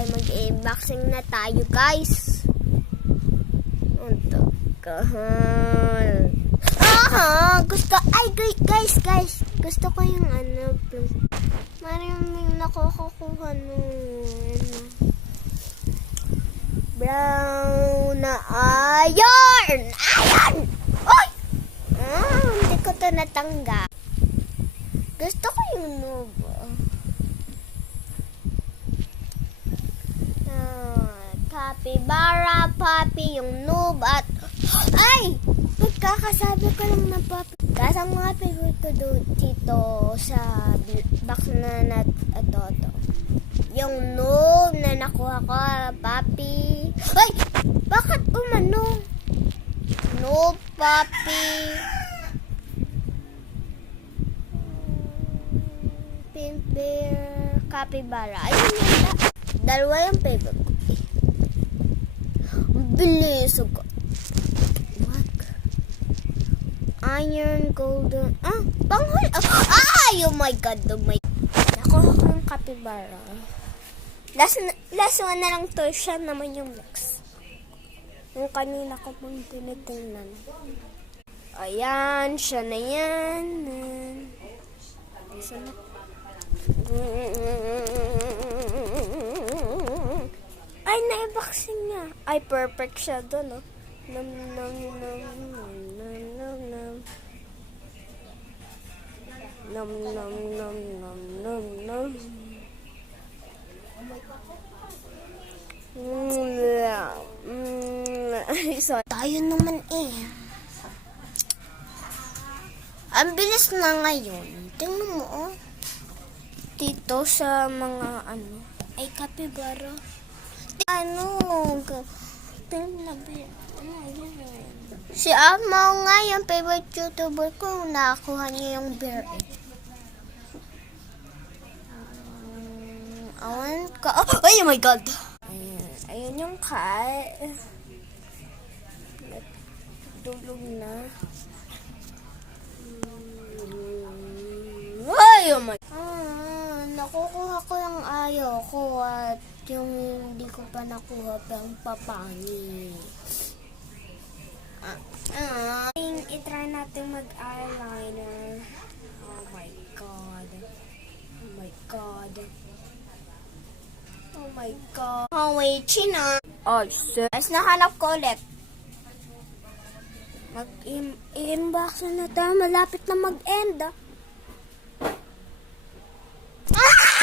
ay mag-unboxing na tayo, guys. Untok kahal. Guys, gusto ko yung plus. Maraming nakukuha nun. Brown na iron! Oy! Hindi ko to natanggap. Gusto ko yung noob. Capybara, Poppy, yung noob at... Ay! Pagkakasabi ko lang na Poppy. Kasi ang mga favorite ko dito sa box na ito. Yung noob na nakuha ko, Poppy. Ay! Bakit umano? Noob, Poppy. Pink bear, capybara. Ayun yun. Dalawa yung favorite ko. Bilis ako. What? Iron, golden. Panghul. Ay, oh my god. Nakuha ko yung capybara. Last one na lang to. Siya naman yung mix. Yung kanina ko pang tinitingnan. Ayan, siya na yan. Isa na. Ay, na-boxing niya. Ay, perfect siya doon, oh. Nom. Sorry. Tayo naman eh. Ang bilis na ngayon. Tingnan mo, oh. Dito sa mga ay capybara. Si Amaw nga yung favorite YouTuber ko, nakakuha niya yung bear. Oh my god! Ayun yung cat. Dulog na. Ay, oh my god! Nakukuha ko yung ayaw ko at yung hindi ko pa nakuha pang papangi. I-try natin mag-eyeliner. Oh my god. Oh wait, China. Oh shit. Guys, nahanap ko ulit. Mag-i-inbox na tayo. Malapit na mag-end.